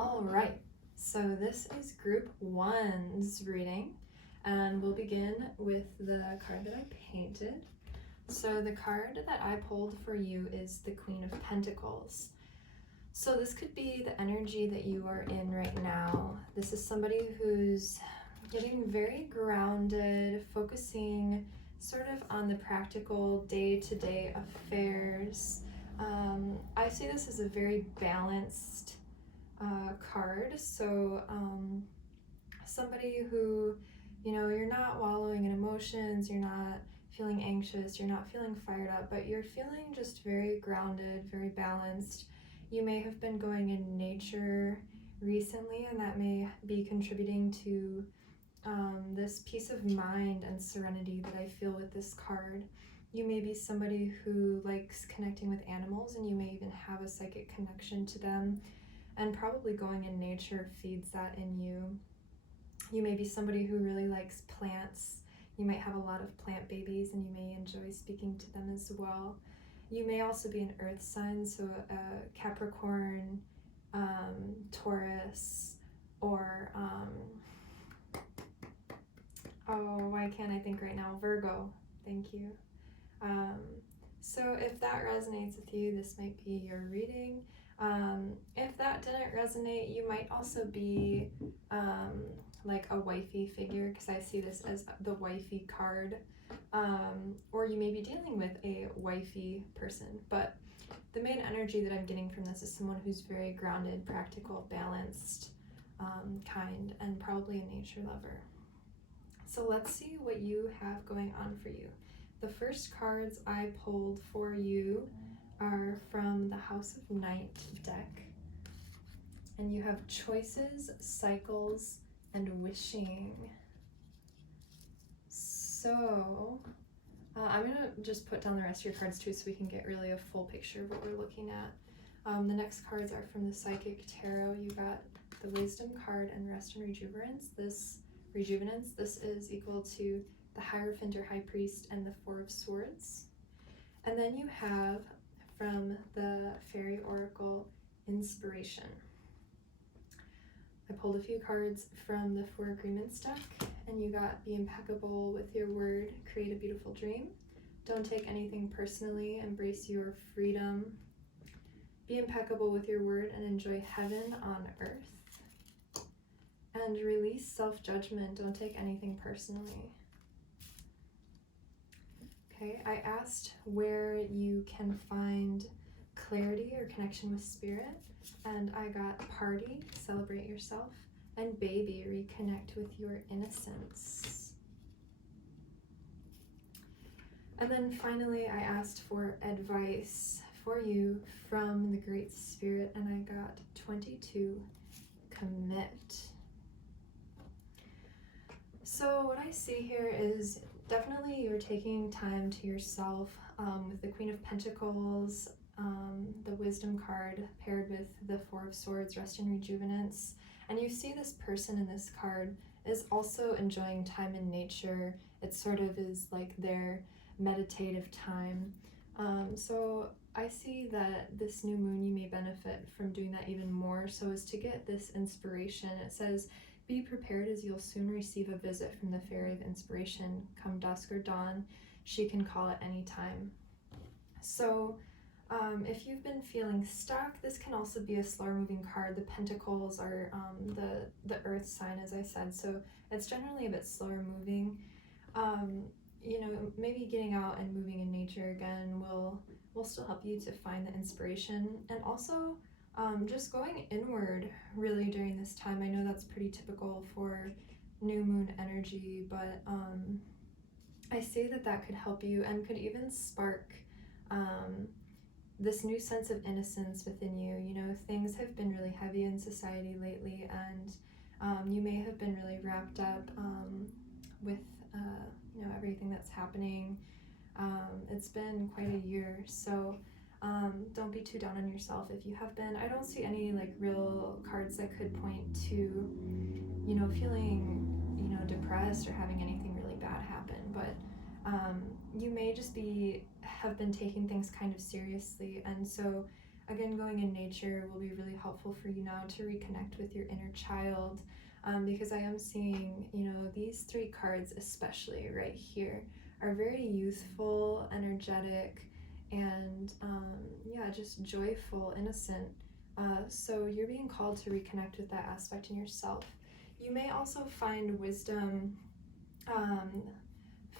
All right, so this is group one's reading, and we'll begin with the card that I painted. So the card that I pulled for you is the Queen of Pentacles. So this could be the energy that you are in right now. This is somebody who's getting very grounded, focusing sort of on the practical day-to-day affairs. I see this as a very balanced card. So somebody who, you're not wallowing in emotions, you're not feeling anxious, you're not feeling fired up, but you're feeling just very grounded, very balanced. You may have been going in nature recently, and that may be contributing to this peace of mind and serenity that I feel with this card. You may be somebody who likes connecting with animals, and you may even have a psychic connection to them, and probably going in nature feeds that in you. You may be somebody who really likes plants. You might have a lot of plant babies, and you may enjoy speaking to them as well. You may also be an earth sign, so Capricorn, Taurus, or why can't I think right now? Virgo. Thank you. So if that resonates with you, this might be your reading. If that didn't resonate, you might also be like a wifey figure, because I see this as the wifey card. Or you may be dealing with a wifey person, but the main energy that I'm getting from this is someone who's very grounded, practical, balanced, kind, and probably a nature lover. So let's see what you have going on for you. The first cards I pulled for you are from the House of Night deck, and you have choices, cycles, and wishing. So I'm gonna just put down the rest of your cards too, so we can get really a full picture of what we're looking at. The next cards are from the Psychic Tarot. You got the Wisdom card and Rest and Rejuvenance. This is equal to the Hierophant or High Priest and the Four of Swords. And then you have from the Fairy Oracle, Inspiration. I pulled a few cards from the Four Agreements deck, and you got be impeccable with your word, create a beautiful dream. Don't take anything personally, embrace your freedom. Be impeccable with your word and enjoy heaven on earth. And release self-judgment, don't take anything personally. Okay, I asked where you can find clarity or connection with spirit, and I got party, celebrate yourself, and baby, reconnect with your innocence. And then finally, I asked for advice for you from the Great Spirit, and I got 22, commit. So what I see here is definitely you're taking time to yourself with the Queen of Pentacles, the Wisdom card paired with the Four of Swords, Rest and Rejuvenance. And you see this person in this card is also enjoying time in nature. It sort of is like their meditative time. So I see that this new moon you may benefit from doing that even more, so as to get this inspiration. It says, be prepared as you'll soon receive a visit from the Fairy of Inspiration. Come dusk or dawn, she can call at any time. So if you've been feeling stuck, this can also be a slower moving card. The Pentacles are the earth sign, as I said, so it's generally a bit slower moving. Maybe getting out and moving in nature again will still help you to find the inspiration, and also just going inward really during this time. I know that's pretty typical for new moon energy, but I say that could help you and could even spark this new sense of innocence within you. Things have been really heavy in society lately, and you may have been really wrapped up with everything that's happening. It's been quite a year, so don't be too down on yourself if you have been. I don't see any like real cards that could point to feeling depressed or having anything really bad happen, but you may just have been taking things kind of seriously, and so again, going in nature will be really helpful for you now to reconnect with your inner child, because I am seeing, these 3 cards, especially right here, are very youthful, energetic, and yeah, just joyful, innocent. So you're being called to reconnect with that aspect in yourself. You may also find wisdom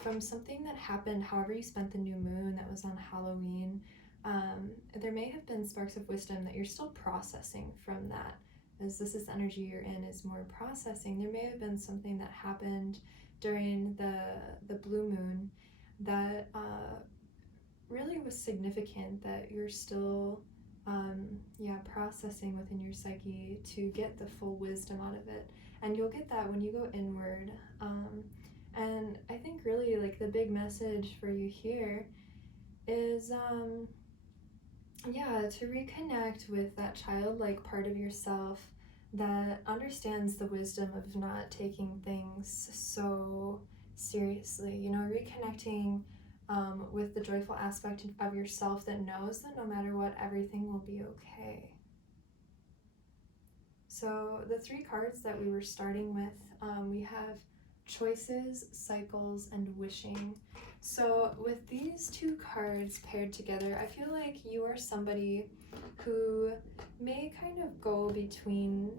from something that happened, however you spent the new moon that was on Halloween. There may have been sparks of wisdom that you're still processing from that, as this is the energy you're in, is more processing. There may have been something that happened during the blue moon that really was significant, that you're still processing within your psyche to get the full wisdom out of it. And you'll get that when you go inward. And I think really like the big message for you here is to reconnect with that childlike part of yourself that understands the wisdom of not taking things so seriously. Reconnecting with the joyful aspect of yourself that knows that no matter what, everything will be okay. So the 3 cards that we were starting with, we have choices, cycles, and wishing. So with these 2 cards paired together, I feel like you are somebody who may kind of go between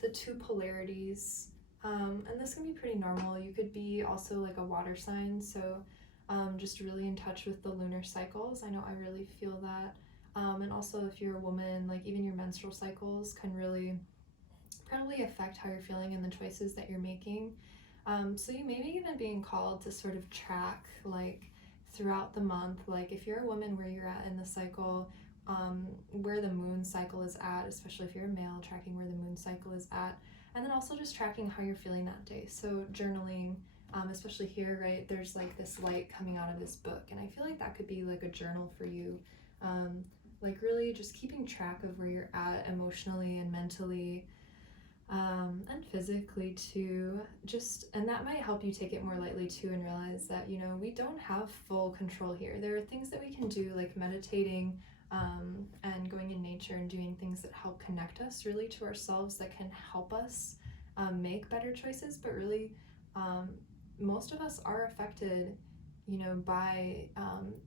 the 2 polarities, and this can be pretty normal. You could be also like a water sign, so just really in touch with the lunar cycles. I know I really feel that. And also if you're a woman, like even your menstrual cycles can really probably affect how you're feeling and the choices that you're making. So you may be even being called to sort of track like throughout the month, like if you're a woman, where you're at in the cycle, where the moon cycle is at, especially if you're a male, tracking where the moon cycle is at, and then also just tracking how you're feeling that day. So journaling, especially here, right, there's like this light coming out of this book, and I feel like that could be like a journal for you. Like really just keeping track of where you're at emotionally and mentally, and physically too, and that might help you take it more lightly too, and realize that we don't have full control here. There are things that we can do, like meditating, and going in nature and doing things that help connect us really to ourselves, that can help us make better choices. But really, most of us are affected by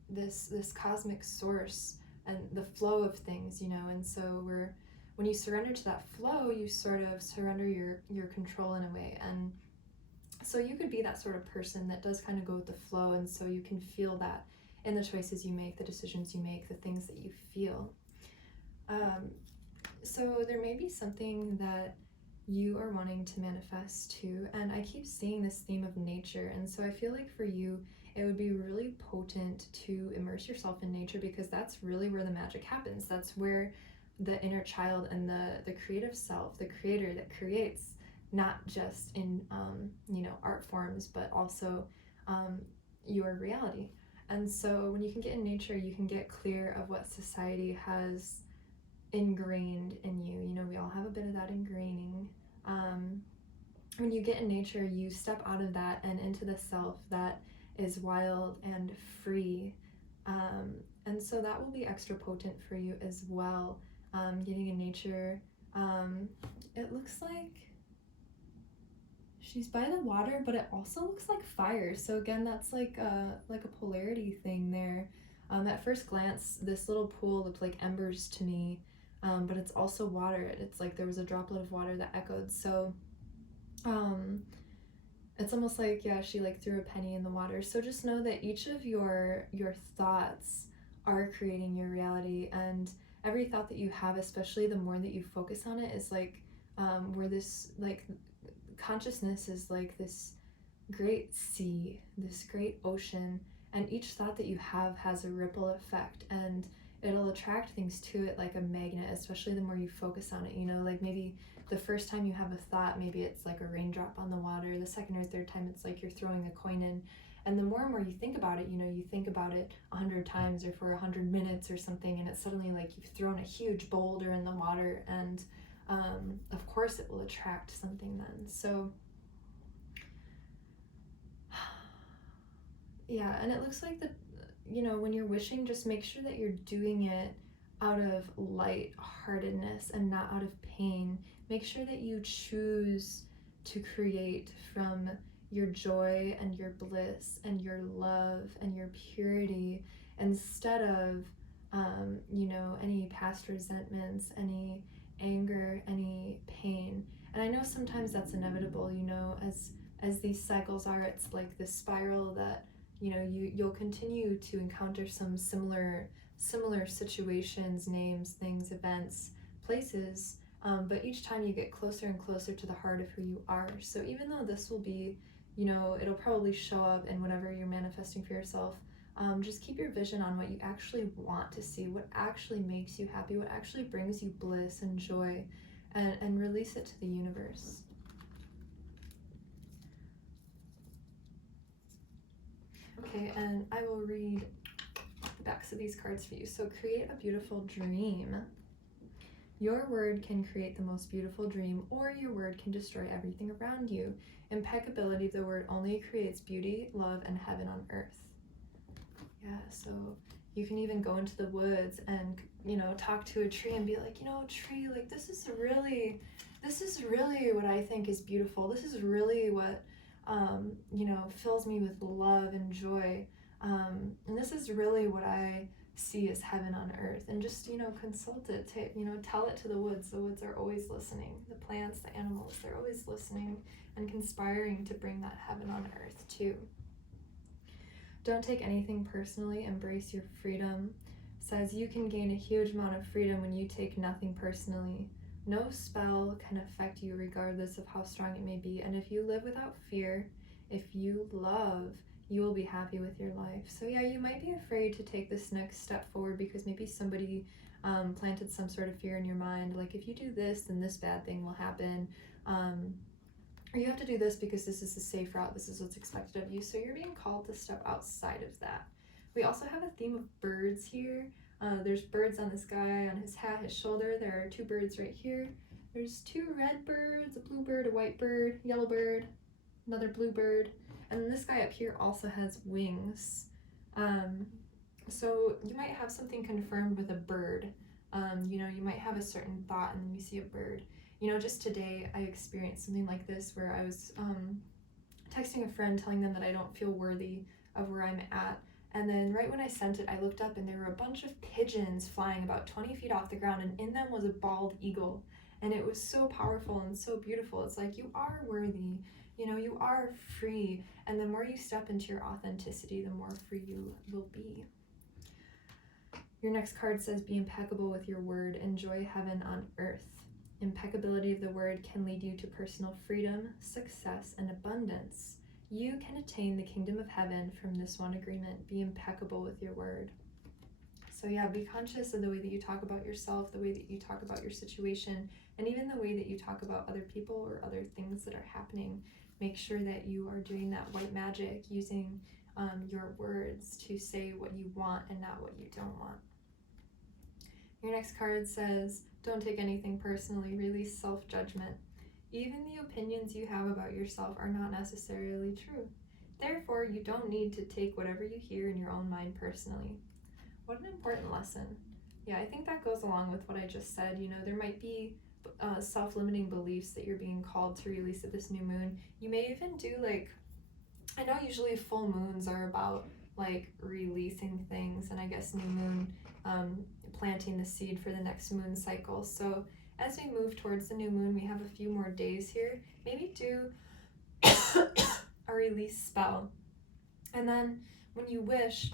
this cosmic source and the flow of things, and so when you surrender to that flow, you sort of surrender your control in a way. And so you could be that sort of person that does kind of go with the flow, and so you can feel that in the choices you make, the decisions you make, the things that you feel. So there may be something that you are wanting to manifest too, and I keep seeing this theme of nature, and so I feel like for you it would be really potent to immerse yourself in nature, because that's really where the magic happens. That's where the inner child and the creative self, the creator that creates, not just in art forms, but also your reality. And so when you can get in nature, you can get clear of what society has ingrained in you. We all have a bit of that ingraining. When you get in nature, you step out of that and into the self that is wild and free. And so that will be extra potent for you as well. Getting in nature. It looks like she's by the water, but it also looks like fire. So again, that's like a polarity thing there. At first glance, this little pool looked like embers to me, but it's also water. It's like there was a droplet of water that echoed. So it's almost like, she like threw a penny in the water. So just know that each of your thoughts are creating your reality, and every thought that you have, especially the more that you focus on it, is like where this like consciousness is like this great sea, this great ocean, and each thought that you have has a ripple effect, and it'll attract things to it like a magnet, especially the more you focus on it. Like maybe the first time you have a thought, maybe it's like a raindrop on the water. The second or third time, it's like you're throwing a coin in. And the more and more you think about it, you think about it 100 times or for 100 minutes or something, and it's suddenly like you've thrown a huge boulder in the water, and of course it will attract something then. So and it looks like that, when you're wishing, just make sure that you're doing it out of light-heartedness and not out of pain. Make sure that you choose to create from your joy and your bliss and your love and your purity, instead of any past resentments, any anger, any pain. And I know sometimes that's inevitable, as these cycles are. It's like this spiral that you'll continue to encounter some similar situations, names, things, events, places, but each time you get closer and closer to the heart of who you are. So even though this will be, it'll probably show up in whatever you're manifesting for yourself, just keep your vision on what you actually want to see, what actually makes you happy, what actually brings you bliss and joy, and release it to the universe. Okay, and I will read the backs of these cards for you. So create a beautiful dream. Your word can create the most beautiful dream, or your word can destroy everything around you. Impeccability of the word only creates beauty, love, and heaven on earth. Yeah, so you can even go into the woods and, talk to a tree and be like, tree, like, this is really what I think is beautiful. This is really what, fills me with love and joy. And this is really what I see as heaven on earth. And just, consult it, tell it to the woods. The woods are always listening. The plants, the animals, they're always listening and conspiring to bring that heaven on earth too. Don't take anything personally. Embrace your freedom. Says you can gain a huge amount of freedom when you take nothing personally. No spell can affect you regardless of how strong it may be. And if you live without fear, if you love, you will be happy with your life. So yeah, you might be afraid to take this next step forward because maybe somebody planted some sort of fear in your mind. Like, if you do this, then this bad thing will happen. Or you have to do this because this is the safe route. This is what's expected of you. So you're being called to step outside of that. We also have a theme of birds here. There's birds on this guy, on his hat, his shoulder. There are 2 birds right here. There's 2 red birds, a blue bird, a white bird, yellow bird, another blue bird. And then this guy up here also has wings. So you might have something confirmed with a bird. You might have a certain thought and then you see a bird. Just today I experienced something like this where I was texting a friend telling them that I don't feel worthy of where I'm at. And then right when I sent it, I looked up and there were a bunch of pigeons flying about 20 feet off the ground, and in them was a bald eagle. And it was so powerful and so beautiful. It's like, you are worthy, you are free. And the more you step into your authenticity, the more free you will be. Your next card says, be impeccable with your word. Enjoy heaven on earth. Impeccability of the word can lead you to personal freedom, success, and abundance. You can attain the kingdom of heaven from this one agreement. Be impeccable with your word. So yeah, be conscious of the way that you talk about yourself, the way that you talk about your situation, and even the way that you talk about other people or other things that are happening. Make sure that you are doing that white magic, using your words to say what you want and not what you don't want. Your next card says, don't take anything personally. Release self-judgment. Even the opinions you have about yourself are not necessarily true. Therefore, you don't need to take whatever you hear in your own mind personally. What an important lesson. Yeah, I think that goes along with what I just said. There might be self-limiting beliefs that you're being called to release at this new moon. You may even do, I know usually full moons are about releasing things, and I guess new moon, planting the seed for the next moon cycle. So as we move towards the new moon, we have a few more days here. Maybe do a release spell. And then when you wish,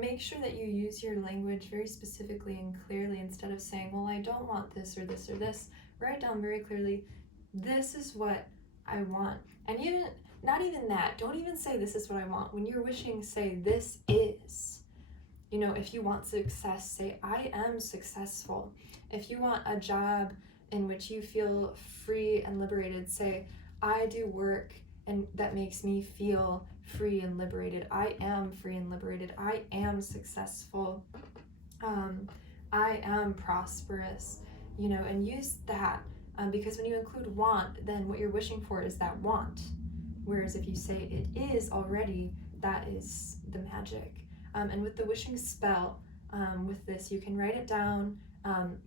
make sure that you use your language very specifically and clearly. Instead of saying, well, I don't want this or this or this, write down very clearly, this is what I want. And not even that, don't even say this is what I want. When you're wishing, say this is. If you want success, say I am successful. If you want a job in which you feel free and liberated, say I do work and that makes me feel free and liberated. I am free and liberated. I am successful. I am prosperous. And use that, because when you include want, then what you're wishing for is that want. Whereas if you say it is already, that is the magic. And with the wishing spell, with this. You can write it down,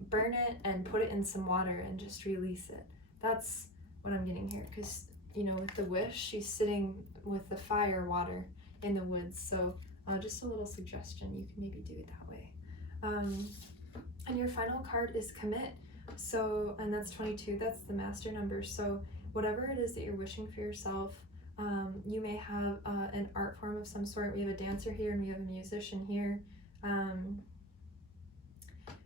burn it, and put it in some water and just release it. That's what I'm getting here, because, you know, with the wish, she's sitting with the fire water in the woods. So just a little suggestion, you can maybe do it that way. And your final card is commit. So, and that's 22, that's the master number. So whatever it is that you're wishing for yourself, you may have an art form of some sort. We have a dancer here and we have a musician here.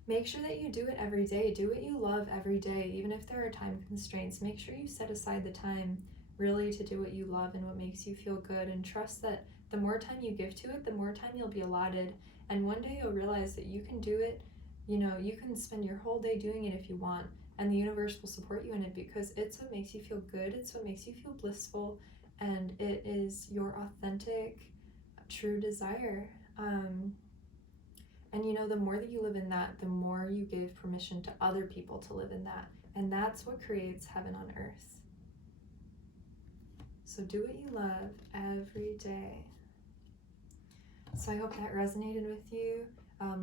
Make sure that you do it every day. Do what you love every day, even if there are time constraints. Make sure you set aside the time really to do what you love and what makes you feel good, and trust that the more time you give to it, the more time you'll be allotted. And one day you'll realize that you can do it. You know, you can spend your whole day doing it if you want, and the universe will support you in it, because it's what makes you feel good, it's what makes you feel blissful, and it is your authentic, true desire. And you know, the more that you live in that, the more you give permission to other people to live in that, and that's what creates heaven on earth. So do what you love every day. So I hope that resonated with you.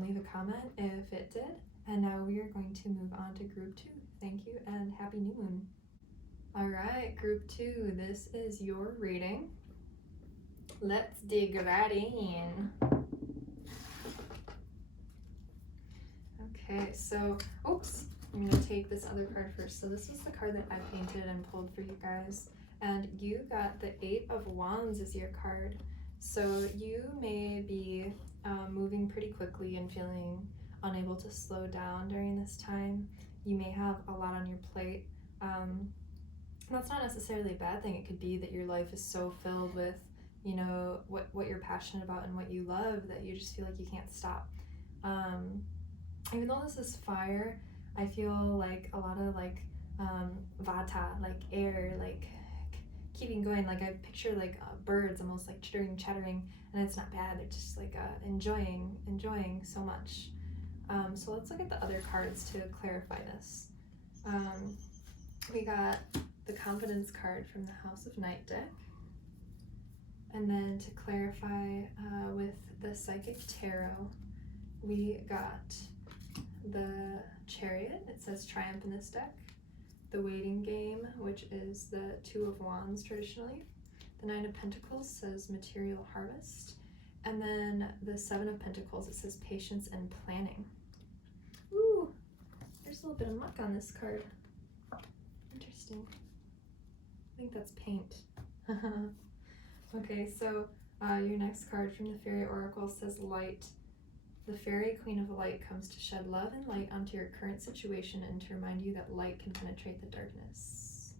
Leave a comment if it did. And now we are going to move on to group 2. Thank you and happy new moon. All right, group 2, this is your reading. Let's dig right in. Okay, so, oops, I'm gonna take this other card first. So this was the card that I painted and pulled for you guys. And you got the 8 of Wands as your card. So you may be moving pretty quickly and feeling unable to slow down during this time. You may have a lot on your plate. That's not necessarily a bad thing. It could be that your life is so filled with, you know, what you're passionate about and what you love that you just feel like you can't stop. Even though this is fire, I feel like a lot of like vata, like air, like keeping going. Like I picture like birds almost like chattering, and it's not bad. They're just like enjoying so much. So let's look at the other cards to clarify this. We got the Confidence card from the House of Night deck. And then to clarify with the Psychic Tarot, we got the Chariot. It says Triumph in this deck. The Waiting Game, which is the 2 of Wands traditionally. The 9 of Pentacles says Material Harvest. And then the 7 of Pentacles, it says Patience and Planning. Ooh, there's a little bit of muck on this card. Interesting. I think that's paint. Okay, so your next card from the Fairy Oracle says Light. The Fairy Queen of Light comes to shed love and light onto your current situation and to remind you that light can penetrate the darkness.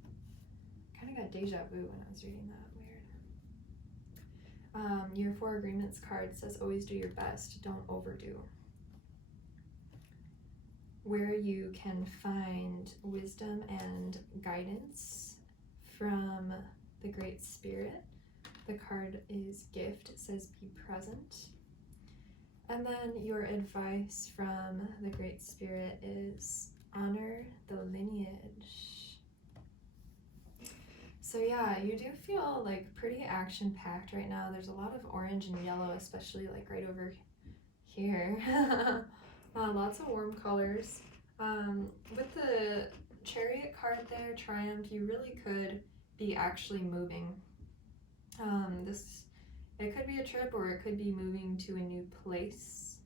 Kind of got deja vu when I was reading that. Weird. Your 4 Agreements card says always do your best, don't overdo. Where you can find wisdom and guidance from the Great Spirit. The card is Gift. It says be present. And then your advice from the Great Spirit is honor the lineage. So yeah, you do feel like pretty action-packed right now. There's a lot of orange and yellow, especially like right over here. Lots of warm colors. With the Chariot card there, Triumph, you really could be actually moving. It could be a trip or it could be moving to a new place.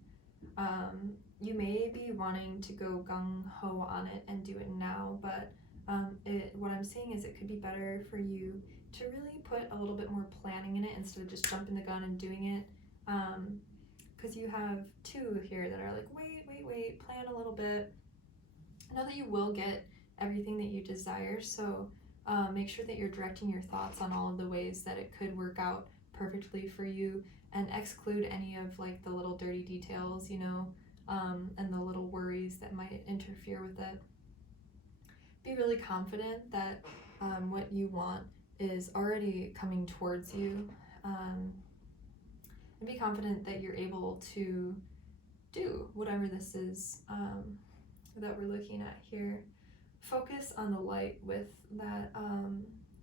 You may be wanting to go gung-ho on it and do it now, but what I'm seeing is it could be better for you to really put a little bit more planning in it instead of just jumping the gun and doing it. Because you have 2 here that are like, wait, plan a little bit. Know that you will get everything that you desire, so make sure that you're directing your thoughts on all of the ways that it could work out perfectly for you, and exclude any of like the little dirty details, you know, and the little worries that might interfere with it. Be really confident that what you want is already coming towards you, and be confident that you're able to do whatever this is that we're looking at here. Focus on the light with that,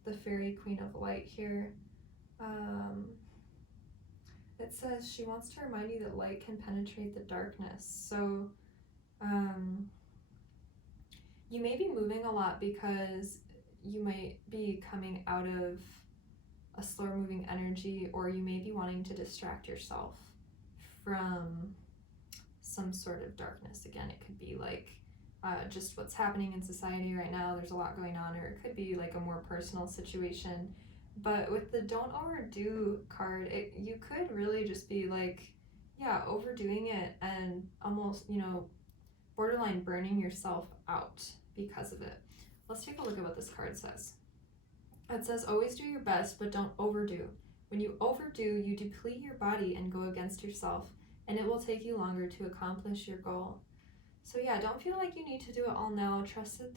the Fairy Queen of Light here. it says she wants to remind you that light can penetrate the darkness. So you may be moving a lot because you might be coming out of a slower moving energy, or you may be wanting to distract yourself from some sort of darkness. Again, it could be like just what's happening in society right now. There's a lot going on, or it could be like a more personal situation. But with the don't overdo card, you could really just be like, yeah, overdoing it and almost, borderline burning yourself out because of it. Let's take a look at what this card says. It says, always do your best, but don't overdo. When you overdo, you deplete your body and go against yourself, and it will take you longer to accomplish your goal. So yeah, don't feel like you need to do it all now. Trust that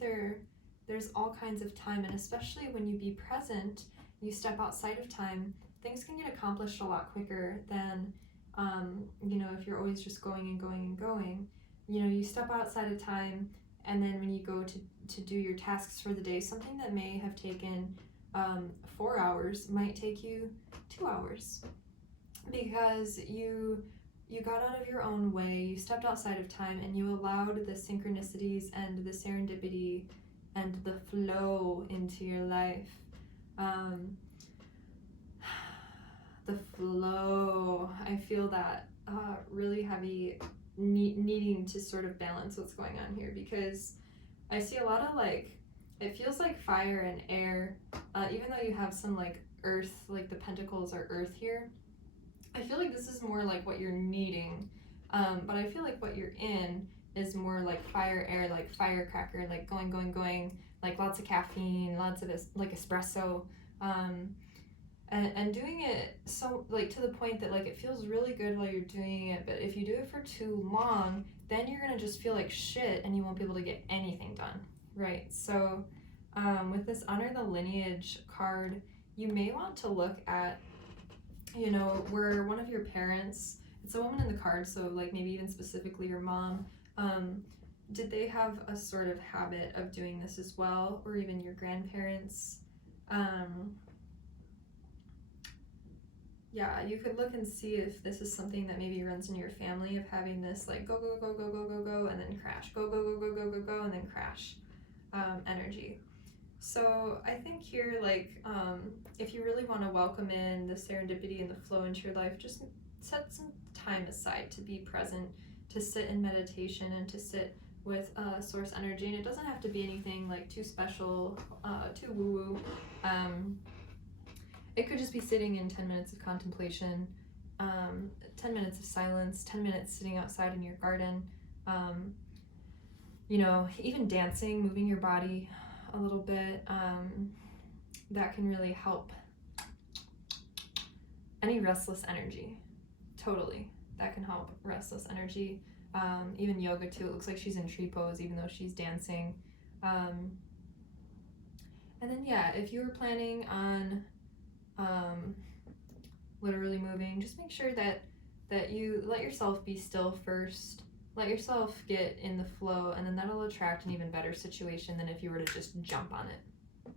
there's all kinds of time, and especially when you be present, you step outside of time, things can get accomplished a lot quicker than, if you're always just going and going and going. You step outside of time, and then when you go to do your tasks for the day, something that may have taken 4 hours might take you 2 hours because you got out of your own way, you stepped outside of time, and you allowed the synchronicities and the serendipity and the flow into your life. The flow, I feel that really heavy needing to sort of balance what's going on here, because I see a lot of it feels like fire and air, even though you have some earth, the pentacles are earth here. I feel like this is more like what you're needing, but I feel like what you're in is more like fire, air, like firecracker, going, lots of caffeine, lots of espresso, and doing it so to the point that it feels really good while you're doing it, but if you do it for too long, then you're gonna just feel like shit and you won't be able to get anything done, right? So with this honor the lineage card, you may want to look at, where one of your parents, it's a woman in the card, so maybe even specifically your mom, did they have a sort of habit of doing this as well, or even your grandparents? Yeah, you could look and see if this is something that maybe runs in your family, of having this go, go, go, go, go, go, go, and then crash, go, go, go, go, go, go, go, and then crash energy. So I think here, if you really want to welcome in the serendipity and the flow into your life, just set some time aside to be present, to sit in meditation and to sit with source energy. And it doesn't have to be anything too special, too woo-woo. It could just be sitting in 10 minutes of contemplation, 10 minutes of silence, 10 minutes sitting outside in your garden, even dancing, moving your body a little bit. That can really help any restless energy. Totally, that can help restless energy. Even yoga too. It looks like she's in tree pose even though she's dancing. And then yeah, if you were planning on literally moving, just make sure that you let yourself be still first. Let yourself get in the flow, and then that'll attract an even better situation than if you were to just jump on it.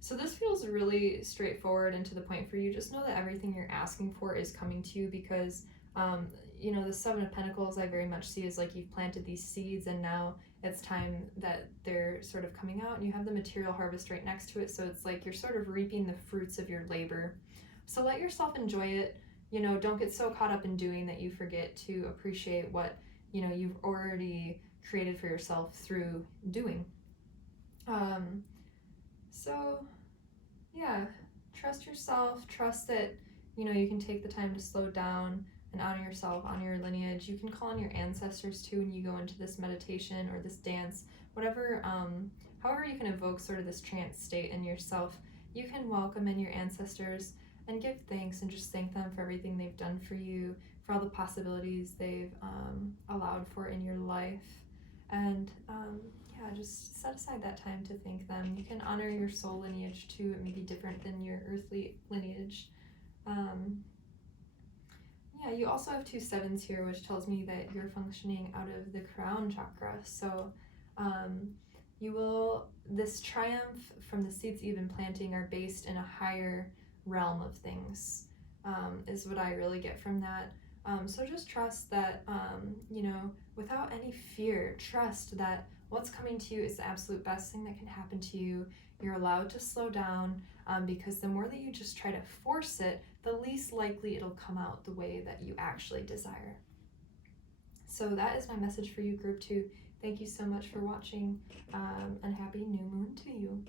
So this feels really straightforward and to the point for you. Just know that everything you're asking for is coming to you, because the Seven of Pentacles I very much see as you've planted these seeds, and now it's time that they're sort of coming out, and you have the material harvest right next to it. So it's you're sort of reaping the fruits of your labor. So let yourself enjoy it. Don't get so caught up in doing that you forget to appreciate what you've already created for yourself through doing. So yeah, trust yourself, trust that you can take the time to slow down and honor yourself, honor your lineage. You can call on your ancestors too when you go into this meditation or this dance, whatever, however you can evoke sort of this trance state in yourself. You can welcome in your ancestors and give thanks and just thank them for everything they've done for you, for all the possibilities they've allowed for in your life. And just set aside that time to thank them. You can honor your soul lineage too. It may be different than your earthly lineage. You also have 2 sevens here, which tells me that you're functioning out of the crown chakra. So this triumph from the seeds you've been planting are based in a higher realm of things. is what I really get from that. So just trust that, without any fear, trust that what's coming to you is the absolute best thing that can happen to you. You're allowed to slow down, because the more that you just try to force it, the least likely it'll come out the way that you actually desire. So that is my message for you, Group 2. Thank you so much for watching, and happy new moon to you.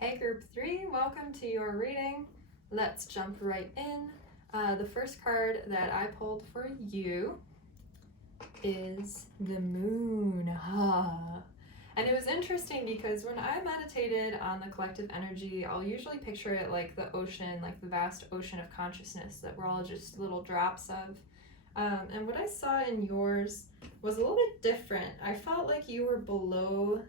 Hey, Group 3, welcome to your reading. Let's jump right in. The first card that I pulled for you is the moon. And it was interesting because when I meditated on the collective energy, I'll usually picture it like the ocean, like the vast ocean of consciousness that we're all just little drops of. And what I saw in yours was a little bit different. I felt like you were below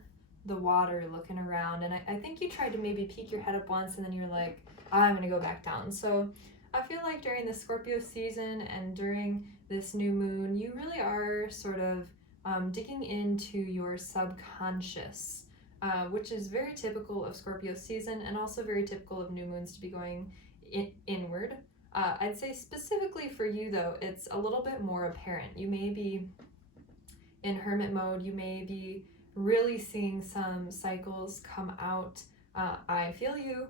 the water looking around, and I think you tried to maybe peek your head up once and then you're like, I'm gonna go back down. So I feel like during the Scorpio season and during this new moon, you really are sort of digging into your subconscious, which is very typical of Scorpio season and also very typical of new moons to be going inward. I'd say specifically for you though, it's a little bit more apparent. You may be in hermit mode, you may be really seeing some cycles come out. I feel you.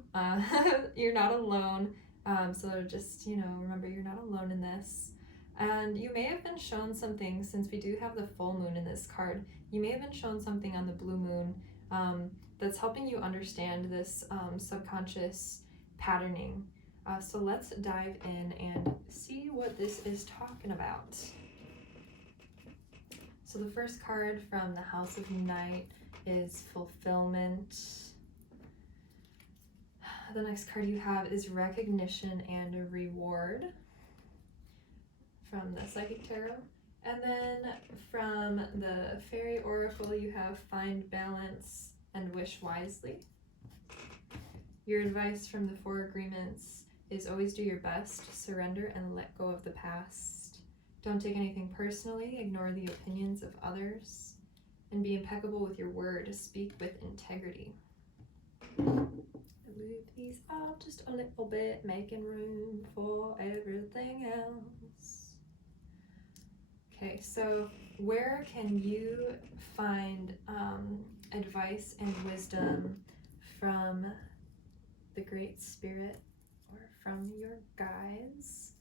You're not alone. So just, remember you're not alone in this. And you may have been shown something, since we do have the full moon in this card, you may have been shown something on the blue moon that's helping you understand this subconscious patterning. So let's dive in and see what this is talking about. So the first card from the House of Night is Fulfillment. The next card you have is Recognition and a Reward from the Psychic Tarot. And then from the Fairy Oracle you have Find Balance and Wish Wisely. Your advice from the Four Agreements is always do your best, surrender and let go of the past. Don't take anything personally, ignore the opinions of others, and be impeccable with your word, speak with integrity. Move these out just a little bit, making room for everything else. Okay, so where can you find advice and wisdom from the Great Spirit or from your guides?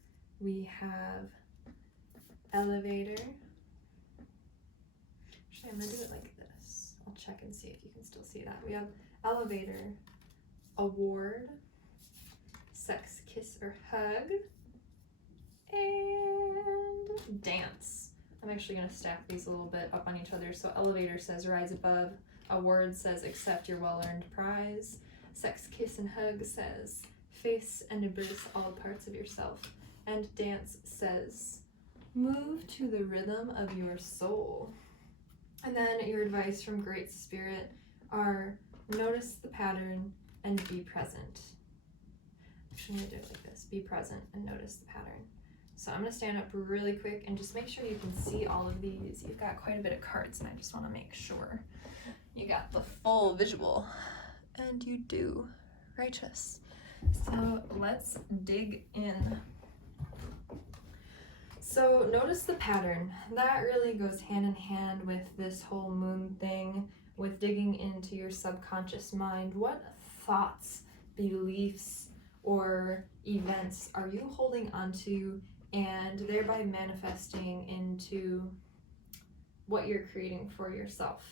We have Elevator. Actually, I'm gonna do it like this. I'll check and see if you can still see that. We have Elevator, Award, Sex, Kiss, or Hug, and Dance. I'm actually going to stack these a little bit up on each other. So Elevator says rise above, Award says accept your well-earned prize, Sex, Kiss, and Hug says face and embrace all parts of yourself, and Dance says move to the rhythm of your soul. And then your advice from Great Spirit are notice the pattern and be present. Actually, I'm going to do it like this. Be present and notice the pattern. So I'm going to stand up really quick and just make sure you can see all of these. You've got quite a bit of cards, and I just want to make sure you got the full visual. And you do. Righteous. So let's dig in. So notice the pattern. That really goes hand in hand with this whole moon thing, with digging into your subconscious mind. What thoughts, beliefs, or events are you holding onto and thereby manifesting into what you're creating for yourself?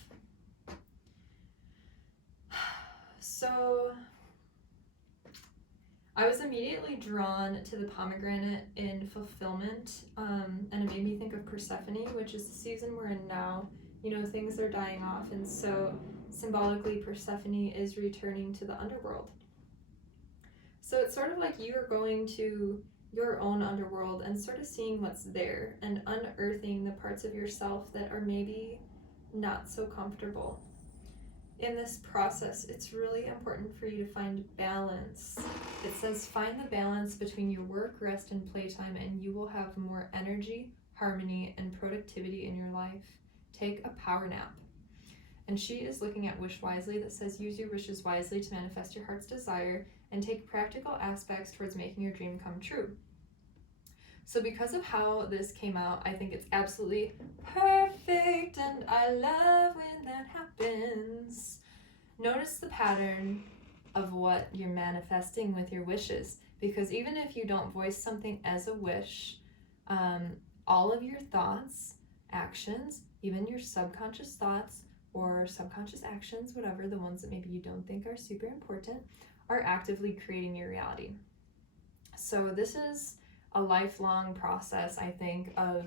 So I was immediately drawn to the pomegranate in Fulfillment, and it made me think of Persephone, which is the season we're in now. Things are dying off, and so symbolically Persephone is returning to the underworld. So it's sort of like you are going to your own underworld and sort of seeing what's there and unearthing the parts of yourself that are maybe not so comfortable. In this process, it's really important for you to find balance. It says find the balance between your work, rest, and playtime, and you will have more energy, harmony, and productivity in your life. Take a power nap. And she is looking at Wish Wisely that says use your wishes wisely to manifest your heart's desire and take practical aspects towards making your dream come true. So because of how this came out, I think it's absolutely perfect, and I love when that happens. Notice the pattern of what you're manifesting with your wishes, because even if you don't voice something as a wish, all of your thoughts, actions, even your subconscious thoughts or subconscious actions, whatever, the ones that maybe you don't think are super important, are actively creating your reality. So this is a lifelong process, I think, of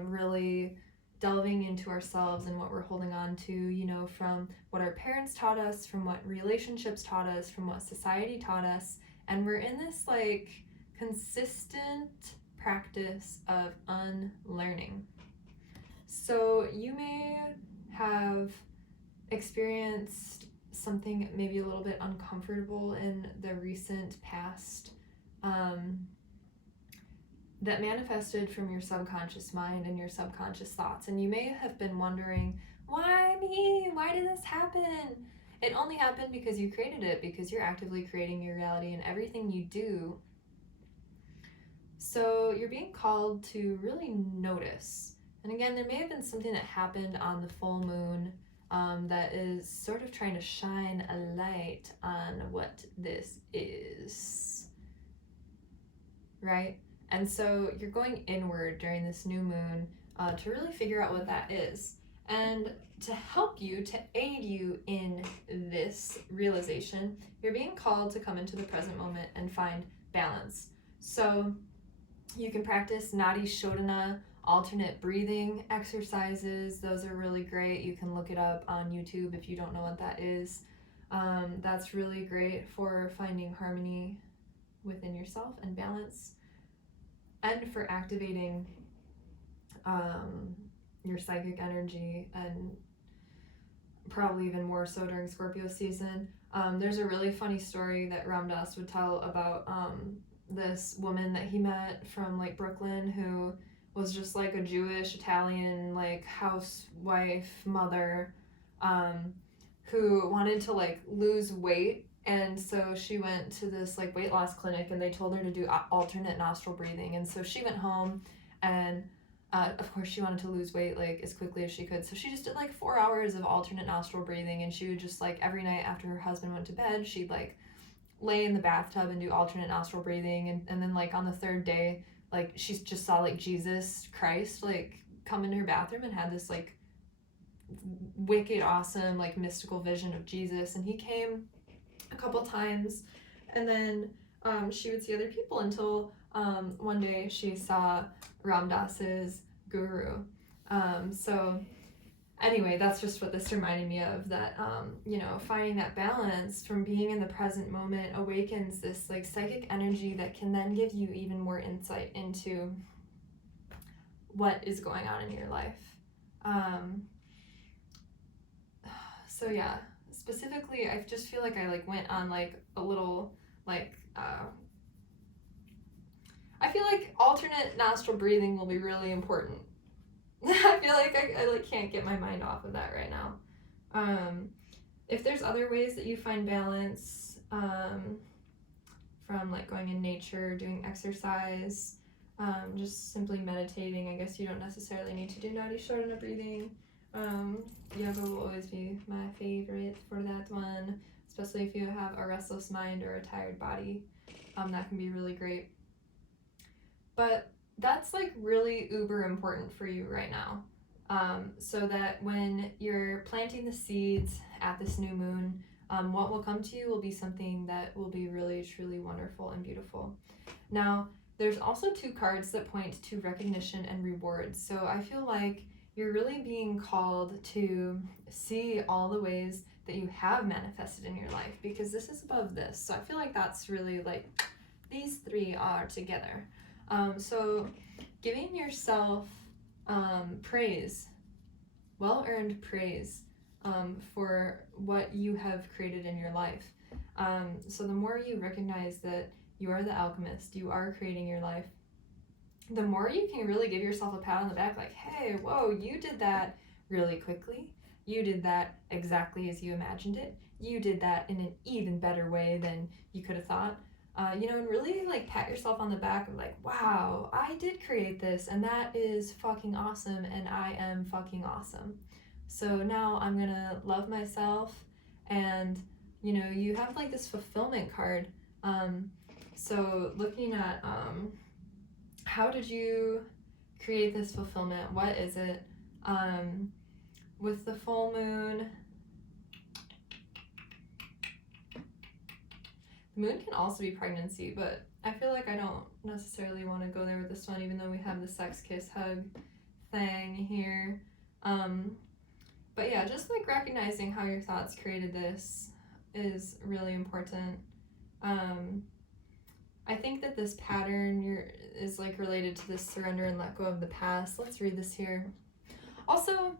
really delving into ourselves and what we're holding on to, you know, from what our parents taught us, from what relationships taught us, from what society taught us. And we're in this like consistent practice of unlearning. So you may have experienced something maybe a little bit uncomfortable in the recent past, that manifested from your subconscious mind and your subconscious thoughts. And you may have been wondering, why me? Why did this happen? It only happened because you created it, because you're actively creating your reality in everything you do. So you're being called to really notice. And again, there may have been something that happened on the full moon that is sort of trying to shine a light on what this is, right? And so you're going inward during this new moon to really figure out what that is. And to help you, to aid you in this realization, you're being called to come into the present moment and find balance. So you can practice Nadi Shodhana alternate breathing exercises. Those are really great. You can look it up on YouTube if you don't know what that is. That's really great for finding harmony within yourself and balance, and for activating your psychic energy, and probably even more so during Scorpio season. There's a really funny story that Ram Dass would tell about this woman that he met from like Brooklyn, who was just like a Jewish Italian like housewife mother, who wanted to like lose weight. And so she went to this like weight loss clinic, and they told her to do alternate nostril breathing. And so she went home, and of course she wanted to lose weight like as quickly as she could. So she just did like 4 hours of alternate nostril breathing, and she would just like every night after her husband went to bed, she'd like lay in the bathtub and do alternate nostril breathing. And then like on the third day, like she just saw like Jesus Christ like come into her bathroom and had this like wicked awesome like mystical vision of Jesus. And he came a couple times, and then she would see other people until one day she saw Ram Dass's guru. So anyway, that's just what this reminded me of, that you know, finding that balance from being in the present moment awakens this like psychic energy that can then give you even more insight into what is going on in your life. So yeah, specifically, I just feel like I like went on like a little like I feel like alternate nostril breathing will be really important. I feel like I like can't get my mind off of that right now. If there's other ways that you find balance, from like going in nature, doing exercise, just simply meditating, I guess you don't necessarily need to do Nadi Shodhana breathing. Yoga will always be my favorite for that one, especially if you have a restless mind or a tired body. That can be really great. But that's like really uber important for you right now, so that when you're planting the seeds at this new moon, what will come to you will be something that will be really truly wonderful and beautiful. Now there's also 2 cards that point to recognition and rewards. So I feel like you're really being called to see all the ways that you have manifested in your life, because this is above this. So I feel like that's really like these 3 are together. So giving yourself praise, well-earned praise, for what you have created in your life. So the more you recognize that you are the alchemist, you are creating your life, the more you can really give yourself a pat on the back, like, hey, whoa, you did that really quickly. You did that exactly as you imagined it. You did that in an even better way than you could have thought. and really like pat yourself on the back of like, wow, I did create this and that is fucking awesome and I am fucking awesome. So now I'm gonna love myself, and you have like this fulfillment card. So looking at how did you create this fulfillment? What is it? With the full moon, the moon can also be pregnancy, but I feel like I don't necessarily want to go there with this one, even though we have the sex, kiss, hug thing here. But yeah, just like recognizing how your thoughts created this is really important. I think that this pattern is like related to this surrender and let go of the past. Let's read this here. Also,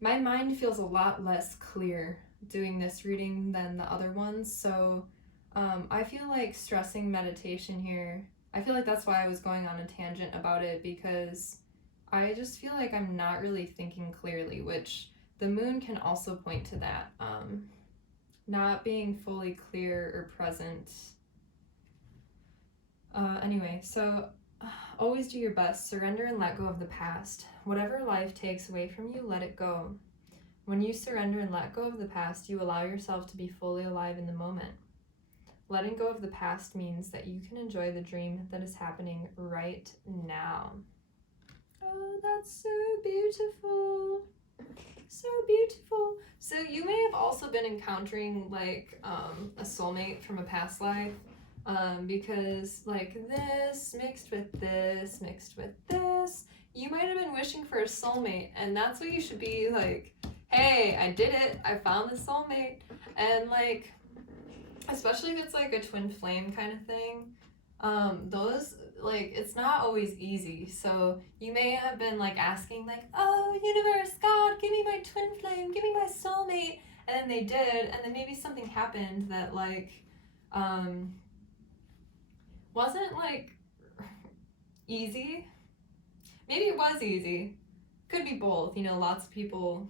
my mind feels a lot less clear doing this reading than the other ones, so I feel like stressing meditation here. I feel like that's why I was going on a tangent about it, because I just feel like I'm not really thinking clearly, which the moon can also point to that. Not being fully clear or present. Anyway, so always do your best. Surrender and let go of the past. Whatever life takes away from you, let it go. When you surrender and let go of the past, you allow yourself to be fully alive in the moment. Letting go of the past means that you can enjoy the dream that is happening right now. Oh, that's so beautiful. So beautiful. So you may have also been encountering like a soulmate from a past life, because like this mixed with this mixed with this, you might have been wishing for a soulmate, and that's what you should be like, hey, I did it, I found the soulmate. And like, especially if it's like a twin flame kind of thing, those, like, it's not always easy. So you may have been like asking like, oh, universe, God, give me my twin flame, give me my soulmate, and then they did, and then maybe something happened that like wasn't like easy. Maybe it was easy, could be both. Lots of people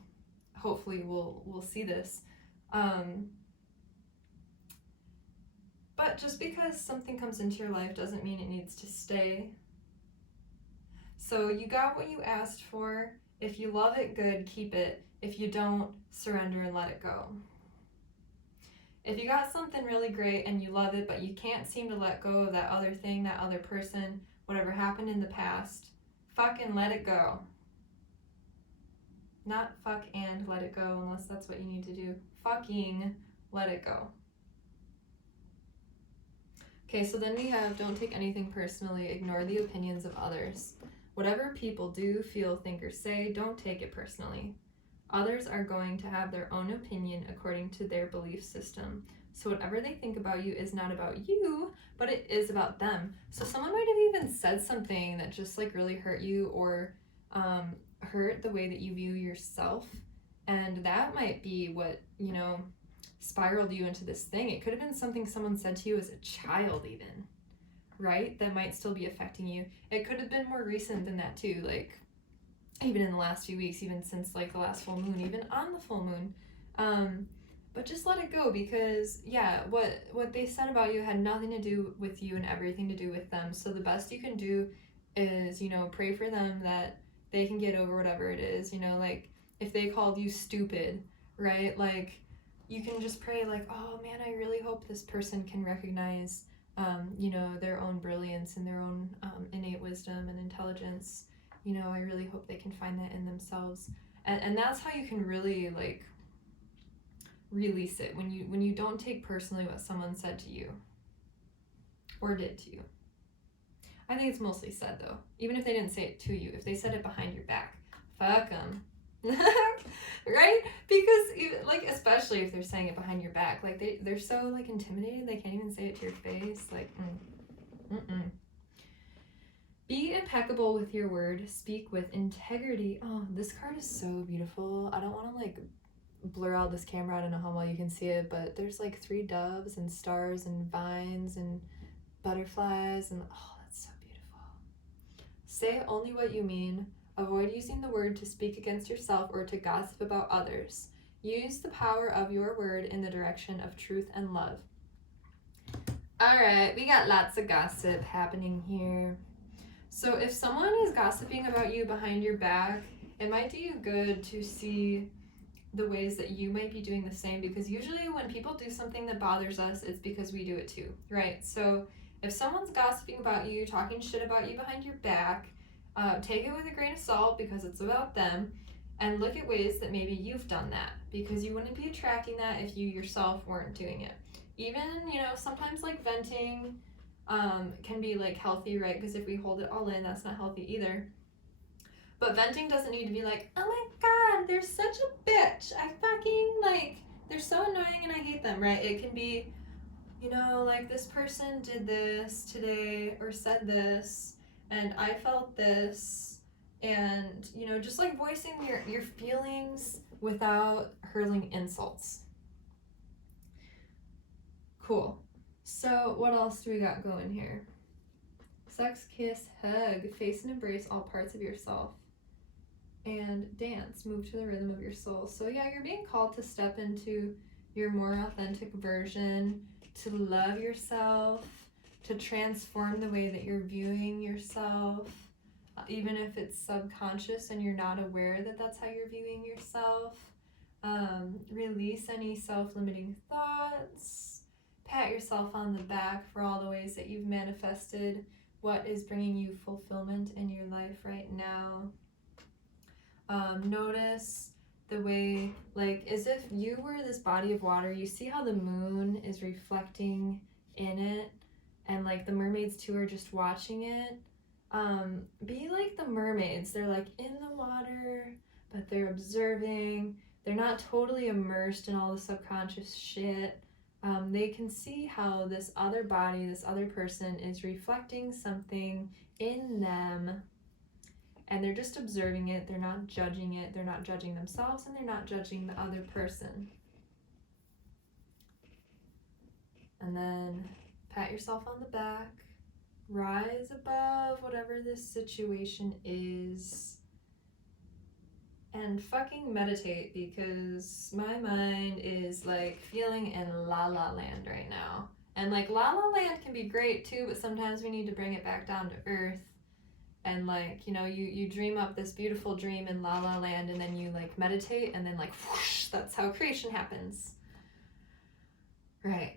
hopefully will see this, but just because something comes into your life doesn't mean it needs to stay. So you got what you asked for. If you love it, good, keep it. If you don't, surrender and let it go. If you got something really great and you love it, but you can't seem to let go of that other thing, that other person, whatever happened in the past, fucking let it go. Not fuck and let it go, unless that's what you need to do. Fucking let it go. Okay, so then we have don't take anything personally, ignore the opinions of others. Whatever people do, feel, think, or say, don't take it personally. Others are going to have their own opinion according to their belief system. So whatever they think about you is not about you, but it is about them. So someone might have even said something that just like really hurt you, or hurt the way that you view yourself. And that might be what, spiraled you into this thing. It could have been something someone said to you as a child even, right? That might still be affecting you. It could have been more recent than that too, like even in the last few weeks, even since like the last full moon, even on the full moon. But just let it go, because yeah, what they said about you had nothing to do with you and everything to do with them. So the best you can do is, pray for them that they can get over whatever it is. Like if they called you stupid, right? Like you can just pray like, oh man, I really hope this person can recognize, their own brilliance and their own innate wisdom and intelligence. I really hope they can find that in themselves. And that's how you can really like release it, when you don't take personally what someone said to you or did to you. I think it's mostly said though, even if they didn't say it to you. If they said it behind your back, fuck them. Right? Because like, especially if they're saying it behind your back, like they're so like intimidated they can't even say it to your face. Like Be impeccable with your word. Speak with integrity. Oh, this card is so beautiful. I don't want to like blur out this camera. I don't know how well you can see it, but there's like 3 doves and stars and vines and butterflies, and oh, that's so beautiful. Say only what you mean. Avoid using the word to speak against yourself or to gossip about others. Use the power of your word in the direction of truth and love. Alright, we got lots of gossip happening here. So if someone is gossiping about you behind your back, it might do you good to see the ways that you might be doing the same, because usually when people do something that bothers us, it's because we do it too, right? So if someone's gossiping about you, talking shit about you behind your back, take it with a grain of salt because it's about them, and look at ways that maybe you've done that, because you wouldn't be attracting that if you yourself weren't doing it. Even, sometimes like venting can be like healthy, right? Because if we hold it all in, that's not healthy either. But venting doesn't need to be like, oh my god, they're such a bitch. I fucking, they're so annoying and I hate them, right? It can be, like this person did this today or said this and I felt this, and, just like voicing your feelings without hurling insults. Cool. So what else do we got going here? Sex, kiss, hug, face and embrace all parts of yourself. And dance, move to the rhythm of your soul. So yeah, you're being called to step into your more authentic version, to love yourself, to transform the way that you're viewing yourself, even if it's subconscious and you're not aware that that's how you're viewing yourself. Release any self-limiting thoughts. Pat yourself on the back for all the ways that you've manifested what is bringing you fulfillment in your life right now. Notice the way, as if you were this body of water. You see how the moon is reflecting in it, and the mermaids too are just watching it. Be like the mermaids. They're in the water, but they're observing. They're not totally immersed in all the subconscious shit. They can see how this other body, this other person is reflecting something in them. And they're just observing it, they're not judging it, they're not judging themselves, and they're not judging the other person. And then pat yourself on the back, rise above whatever this situation is, and fucking meditate, because my mind is feeling in La La Land right now. And La La Land can be great too, but sometimes we need to bring it back down to earth. And you dream up this beautiful dream in La La Land, and then you meditate, and then whoosh, that's how creation happens. Right.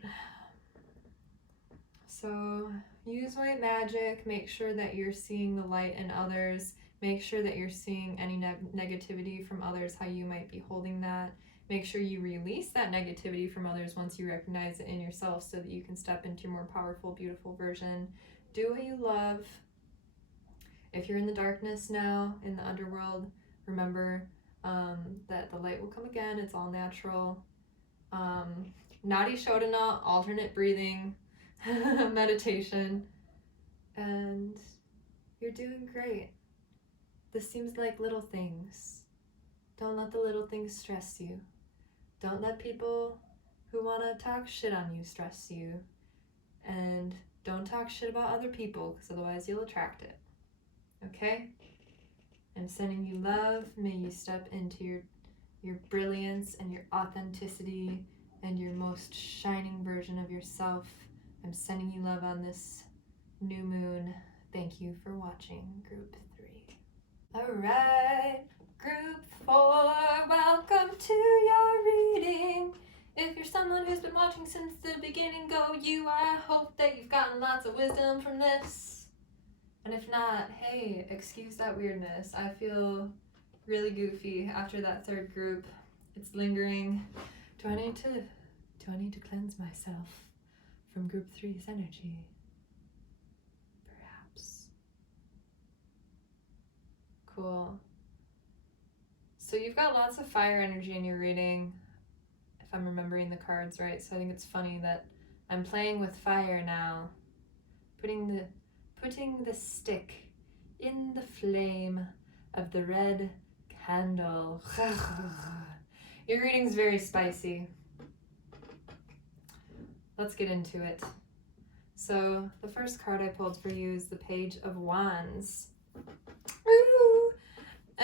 So use white magic, make sure that you're seeing the light in others, make sure that you're seeing any negativity from others, how you might be holding that. Make sure you release that negativity from others once you recognize it in yourself, so that you can step into your more powerful, beautiful version. Do what you love. If you're in the darkness now, in the underworld, remember that the light will come again. It's all natural. Nadi Shodhana, alternate breathing, meditation, and you're doing great. This seems like little things. Don't let the little things stress you. Don't let people who want to talk shit on you stress you. And don't talk shit about other people, because otherwise you'll attract it. Okay? I'm sending you love. May you step into your brilliance and your authenticity and your most shining version of yourself. I'm sending you love on this new moon. Thank you for watching Group 3. Alright, Group 4, welcome to your reading. If you're someone who's been watching since the beginning, go you. I hope that you've gotten lots of wisdom from this. And if not, hey, excuse that weirdness. I feel really goofy after that third group. It's lingering. Do I need to cleanse myself from Group 3's energy? Perhaps. Cool. So you've got lots of fire energy in your reading, if I'm remembering the cards right. So I think it's funny that I'm playing with fire now, putting the stick in the flame of the red candle. Your reading's very spicy. Let's get into it. So the first card I pulled for you is the Page of Wands. Woo!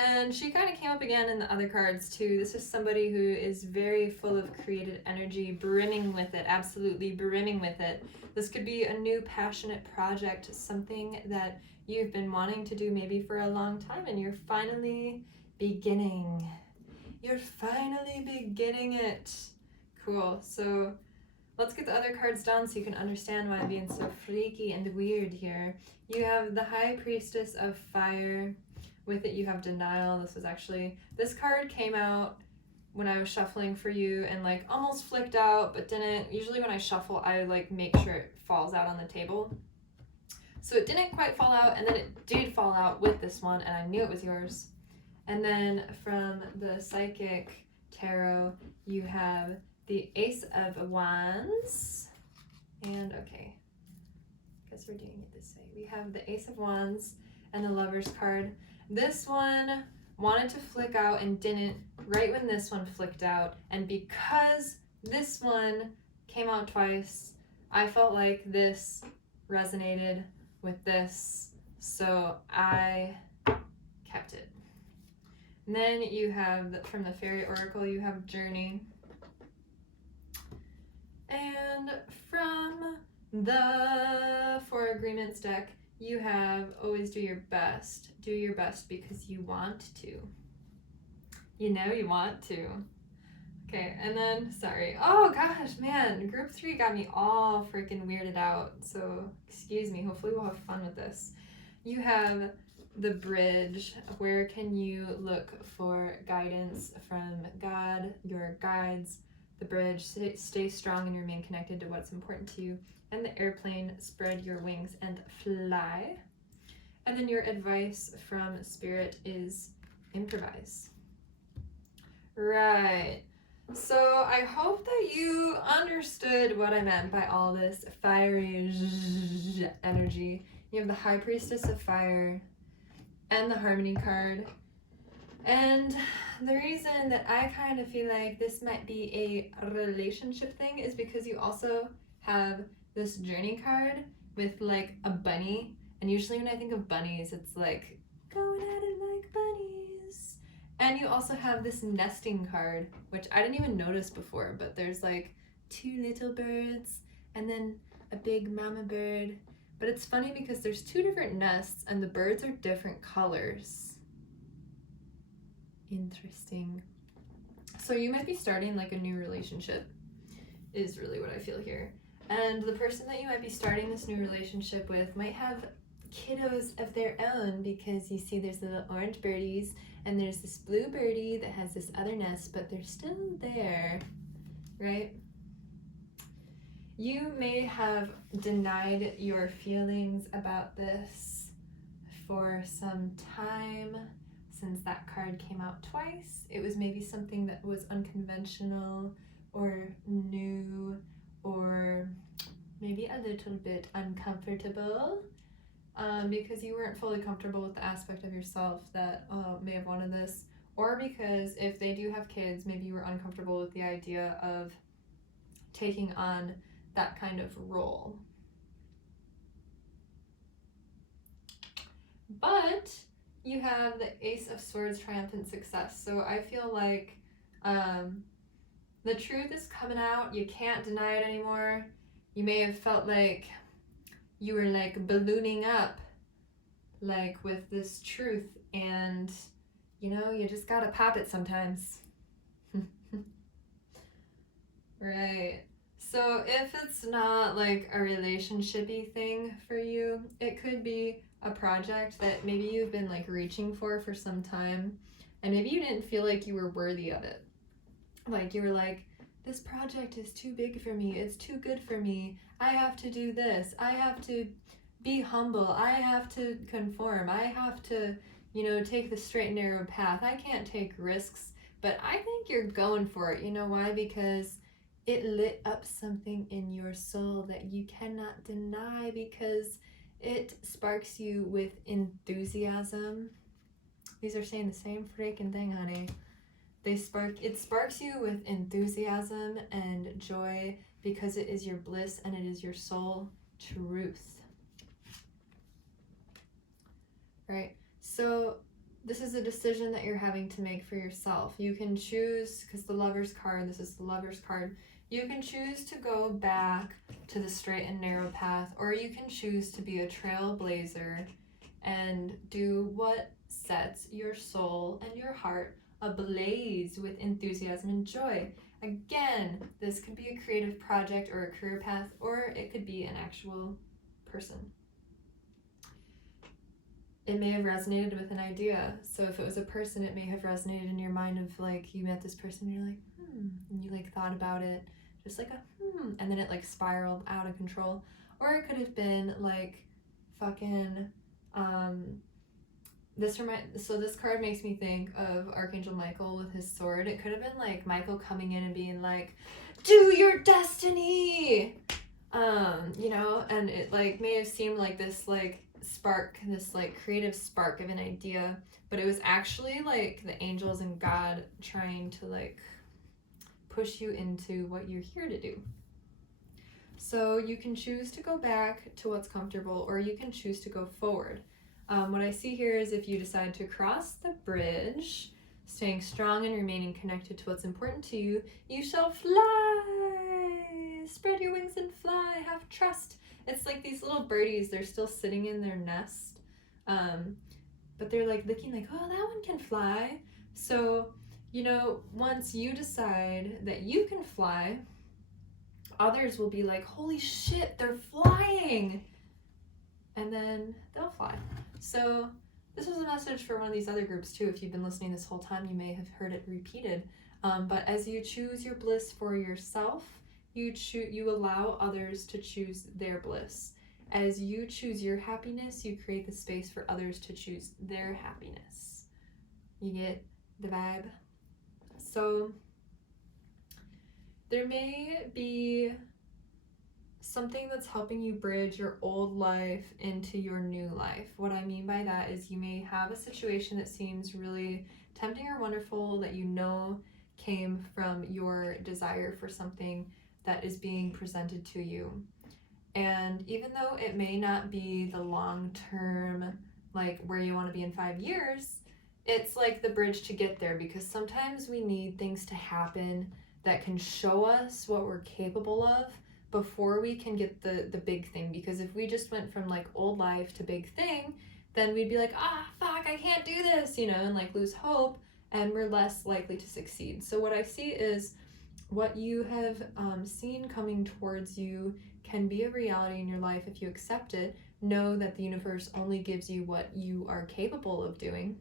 And she kind of came up again in the other cards too. This is somebody who is very full of creative energy, brimming with it, absolutely brimming with it. This could be a new passionate project, something that you've been wanting to do maybe for a long time and you're finally beginning. You're finally beginning it. Cool. So let's get the other cards down so you can understand why I'm being so freaky and weird here. You have the High Priestess of Fire. With it, you have Denial. This card came out when I was shuffling for you and like almost flicked out, but didn't. Usually when I shuffle, I like make sure it falls out on the table. So it didn't quite fall out, and then it did fall out with this one, and I knew it was yours. And then from the Psychic Tarot, you have the Ace of Wands. And okay, I guess we're doing it this way. We have the Ace of Wands and the Lover's card. This one wanted to flick out and didn't right when this one flicked out. And because this one came out twice, I felt like this resonated with this, so I kept it. And then you have, from the Fairy Oracle, you have Journey. And from the Four Agreements deck, you have Always Do Your Best. Do your best because you want to. You know you want to. Okay, and then, sorry. Oh gosh, man, group 3 got me all freaking weirded out. So, excuse me, hopefully we'll have fun with this. You have the Bridge. Where can you look for guidance from God, your guides? The Bridge, stay strong and remain connected to what's important to you. And the Airplane, spread your wings and fly. And then your advice from Spirit is improvise. Right. So I hope that you understood what I meant by all this fiery energy. You have the High Priestess of Fire and the Harmony card. And the reason that I kind of feel like this might be a relationship thing is because you also have this Journey card with like a bunny. And usually when I think of bunnies, it's like going at it like bunnies. And you also have this nesting card, which I didn't even notice before, but there's like 2 little birds and then a big mama bird. But it's funny because there's 2 different nests and the birds are different colors. Interesting. So you might be starting like a new relationship is really what I feel here. And the person that you might be starting this new relationship with might have kiddos of their own, because you see there's little orange birdies and there's this blue birdie that has this other nest, but they're still there, right? You may have denied your feelings about this for some time since that card came out twice. It was maybe something that was unconventional or new or maybe a little bit uncomfortable. Because you weren't fully comfortable with the aspect of yourself that may have wanted this, or because if they do have kids, maybe you were uncomfortable with the idea of taking on that kind of role. But you have the Ace of Swords, Triumphant Success. So I feel like the truth is coming out. You can't deny it anymore. You may have felt like you were like ballooning up like with this truth, and you know, you just gotta pop it sometimes. Right. So if it's not like a relationship-y thing for you, it could be a project that maybe you've been like reaching for some time, and maybe you didn't feel like you were worthy of it. Like you were like, this project is too big for me, it's too good for me, I have to do this, I have to be humble, I have to conform, I have to, you know, take the straight and narrow path, I can't take risks. But I think you're going for it. You know why? Because it lit up something in your soul that you cannot deny, because it sparks you with enthusiasm. These are saying the same freaking thing, honey. It sparks you with enthusiasm and joy because it is your bliss and it is your soul truth. Right? So this is a decision that you're having to make for yourself. You can choose, because the Lover's card, this is the Lover's card, you can choose to go back to the straight and narrow path, or you can choose to be a trailblazer and do what sets your soul and your heart ablaze with enthusiasm and joy. Again, this could be a creative project or a career path, or it could be an actual person. It may have resonated with an idea. So if it was a person, it may have resonated in your mind of like, you met this person and you're like, and you like thought about it, just like a and then it like spiraled out of control. Or it could have been like fucking this card makes me think of Archangel Michael with his sword. It could have been like Michael coming in and being like, do your destiny, you know, and it like may have seemed like this like spark, this like creative spark of an idea, but it was actually like the angels and God trying to like push you into what you're here to do. So you can choose to go back to what's comfortable, or you can choose to go forward. What I see here is if you decide to cross the bridge, staying strong and remaining connected to what's important to you, you shall fly. Spread your wings and fly. Have trust. It's like these little birdies, they're still sitting in their nest, but they're like looking like, oh, that one can fly. So, you know, once you decide that you can fly, others will be like, holy shit, they're flying. And then they'll fly. So this was a message for one of these other groups too. If you've been listening this whole time, you may have heard it repeated. But as you choose your bliss for yourself, you allow others to choose their bliss. As you choose your happiness, you create the space for others to choose their happiness. You get the vibe? So there may be something that's helping you bridge your old life into your new life. What I mean by that is you may have a situation that seems really tempting or wonderful that you know came from your desire for something that is being presented to you. And even though it may not be the long-term, like where you want to be in 5 years, it's like the bridge to get there, because sometimes we need things to happen that can show us what we're capable of before we can get the big thing. Because if we just went from like old life to big thing, then we'd be like, fuck, I can't do this, you know, and like lose hope, and we're less likely to succeed. So what I see is what you have seen coming towards you can be a reality in your life if you accept it. Know that the universe only gives you what you are capable of doing.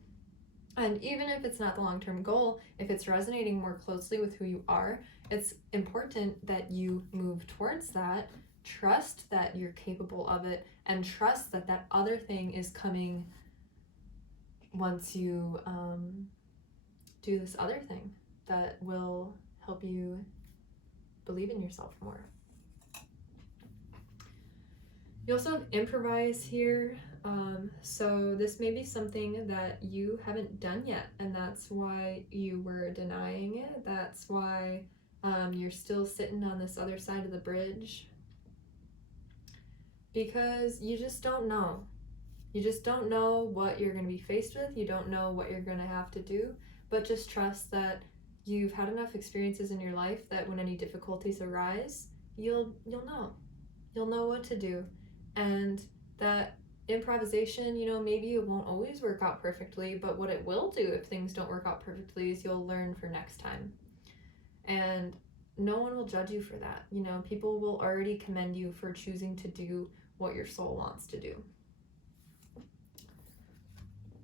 And even if it's not the long-term goal, if it's resonating more closely with who you are, it's important that you move towards that, trust that you're capable of it, and trust that that other thing is coming once you do this other thing that will help you believe in yourself more. You also have improvise here. So this may be something that you haven't done yet, and that's why you were denying it. That's why you're still sitting on this other side of the bridge, because you just don't know. You just don't know what you're going to be faced with. You don't know what you're going to have to do, but just trust that you've had enough experiences in your life that when any difficulties arise, you'll know what to do. And that improvisation, you know, maybe it won't always work out perfectly, but what it will do if things don't work out perfectly is you'll learn for next time. And no one will judge you for that. You know, people will already commend you for choosing to do what your soul wants to do.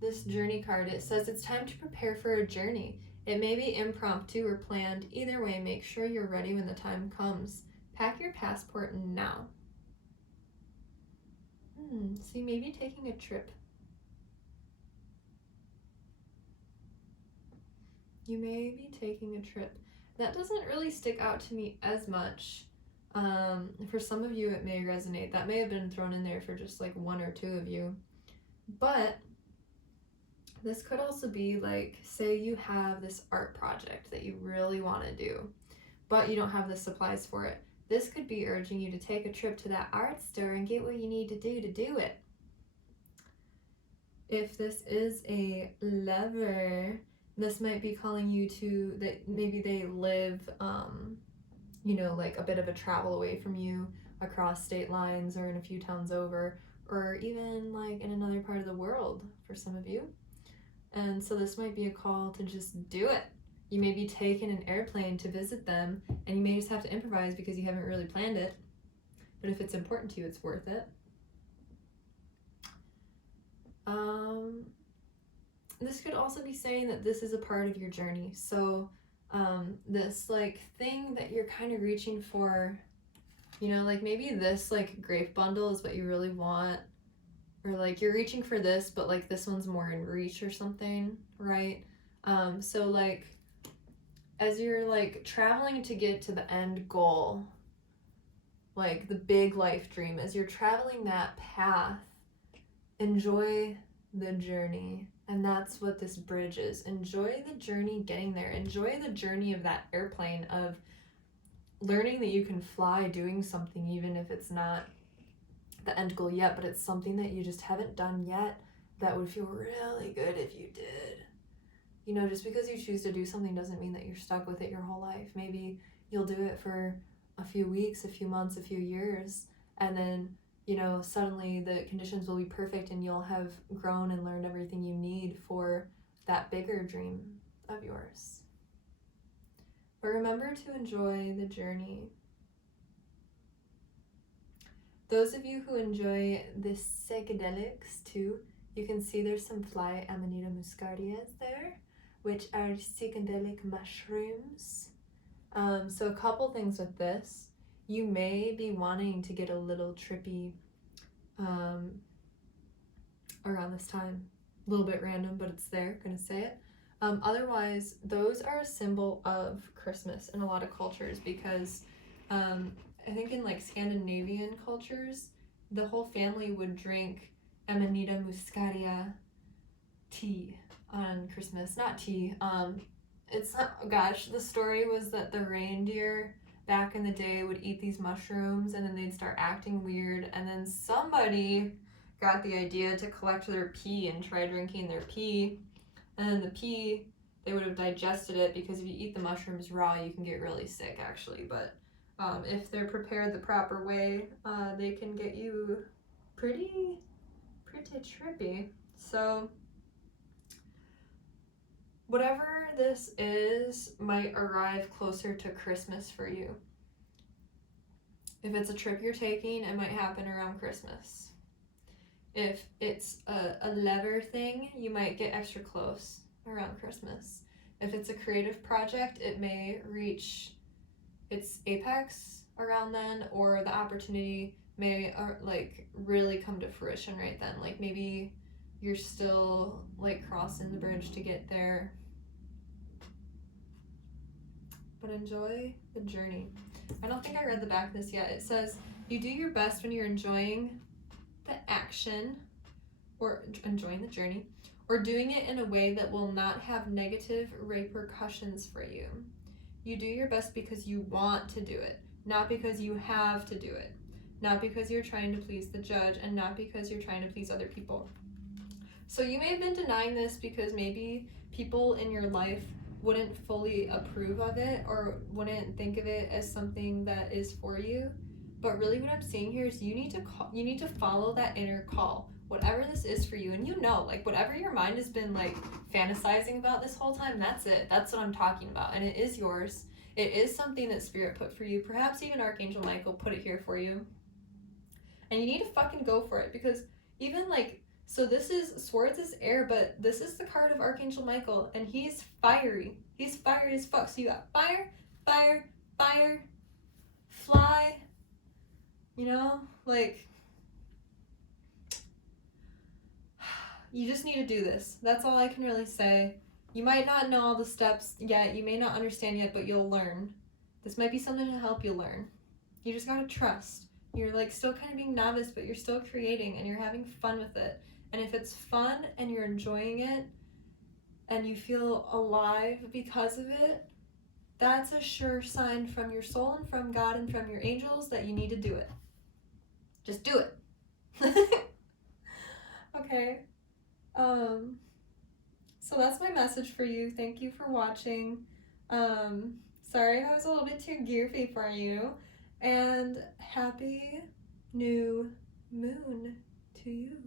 This journey card, it says it's time to prepare for a journey. It may be impromptu or planned. Either way, make sure you're ready when the time comes. Pack your passport now. So you may be taking a trip. You may be taking a trip. That doesn't really stick out to me as much. For some of you, it may resonate. That may have been thrown in there for just like one or two of you. But this could also be like, say you have this art project that you really want to do, but you don't have the supplies for it. This could be urging you to take a trip to that art store and get what you need to do it. If this is a lover, this might be calling you to that maybe they live, you know, like a bit of a travel away from you across state lines or in a few towns over, or even like in another part of the world for some of you. And so this might be a call to just do it. You may be taking an airplane to visit them, and you may just have to improvise because you haven't really planned it. But if it's important to you, it's worth it. This could also be saying that this is a part of your journey. So this like thing that you're kind of reaching for, you know, like maybe this like grape bundle is what you really want, or like you're reaching for this, but like this one's more in reach or something, right? So like as you're like traveling to get to the end goal, like the big life dream, as you're traveling that path, enjoy the journey. And that's what this bridge is. Enjoy the journey getting there. Enjoy the journey of that airplane, of learning that you can fly, doing something even if it's not the end goal yet, but it's something that you just haven't done yet that would feel really good if you did. You know, just because you choose to do something doesn't mean that you're stuck with it your whole life. Maybe you'll do it for a few weeks, a few months, a few years, and then, you know, suddenly the conditions will be perfect and you'll have grown and learned everything you need for that bigger dream of yours. But remember to enjoy the journey. Those of you who enjoy the psychedelics too, you can see there's some fly Amanita muscardias there, which are psychedelic mushrooms. So a couple things with this. You may be wanting to get a little trippy around this time. A little bit random, but it's there, gonna say it. Otherwise, those are a symbol of Christmas in a lot of cultures because I think in like Scandinavian cultures, the whole family would drink Amanita muscaria tea on Christmas. Not tea. It's not, gosh, the story was that the reindeer back in the day would eat these mushrooms and then they'd start acting weird, and then somebody got the idea to collect their pee and try drinking their pee, and then the pee, they would have digested it, because if you eat the mushrooms raw you can get really sick actually, but if they're prepared the proper way, they can get you pretty trippy. So whatever this is might arrive closer to Christmas for you. If it's a trip you're taking, it might happen around Christmas. If it's a lever thing, you might get extra close around Christmas. If it's a creative project, it may reach its apex around then, or the opportunity may like really come to fruition right then. Like maybe you're still like crossing the bridge to get there. But enjoy the journey. I don't think I read the back of this yet. It says, you do your best when you're enjoying the action or enjoying the journey, or doing it in a way that will not have negative repercussions for you. You do your best because you want to do it, not because you have to do it, not because you're trying to please the judge, and not because you're trying to please other people. So you may have been denying this because maybe people in your life wouldn't fully approve of it or wouldn't think of it as something that is for you. But really what I'm seeing here is you need to follow that inner call, whatever this is for you. And you know, like whatever your mind has been like fantasizing about this whole time, that's it. That's what I'm talking about. And it is yours. It is something that Spirit put for you. Perhaps even Archangel Michael put it here for you. And you need to fucking go for it, because even like, so this is, Swords is air, but this is the card of Archangel Michael, and he's fiery. He's fiery as fuck. So you got fire, fire, fire, fly, you know, like, you just need to do this. That's all I can really say. You might not know all the steps yet, you may not understand yet, but you'll learn. This might be something to help you learn. You just gotta trust. You're like still kind of being novice, but you're still creating and you're having fun with it. And if it's fun and you're enjoying it and you feel alive because of it, that's a sure sign from your soul and from God and from your angels that you need to do it. Just do it. Okay. So that's my message for you. Thank you for watching. Sorry if I was a little bit too goofy for you. And happy new moon to you.